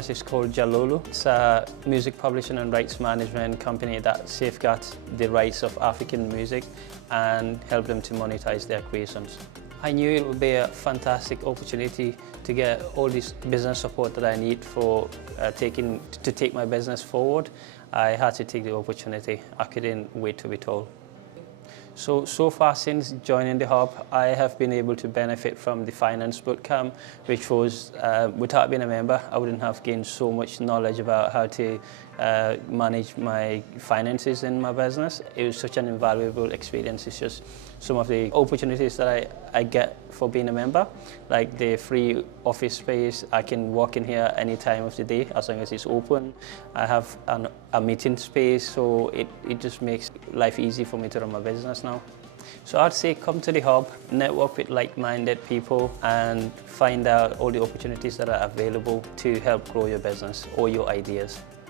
business is called Jalulu. It's a music publishing and rights management company that safeguards the rights of African music and help them to monetize their creations. I knew it would be a fantastic opportunity to get all this business support that I need for to take my business forward. I had to take the opportunity. I couldn't wait to be told. So far since joining the Hub, I have been able to benefit from the finance bootcamp, which was, without being a member, I wouldn't have gained so much knowledge about how to manage my finances in my business. It was such an invaluable experience. It's just some of the opportunities that I get for being a member, like the free office space. I can walk in here any time of the day as long as it's open. I have a meeting space, so it just makes life easy for me to run my business now. So I'd say come to the Hub, network with like-minded people and find out all the opportunities that are available to help grow your business or your ideas.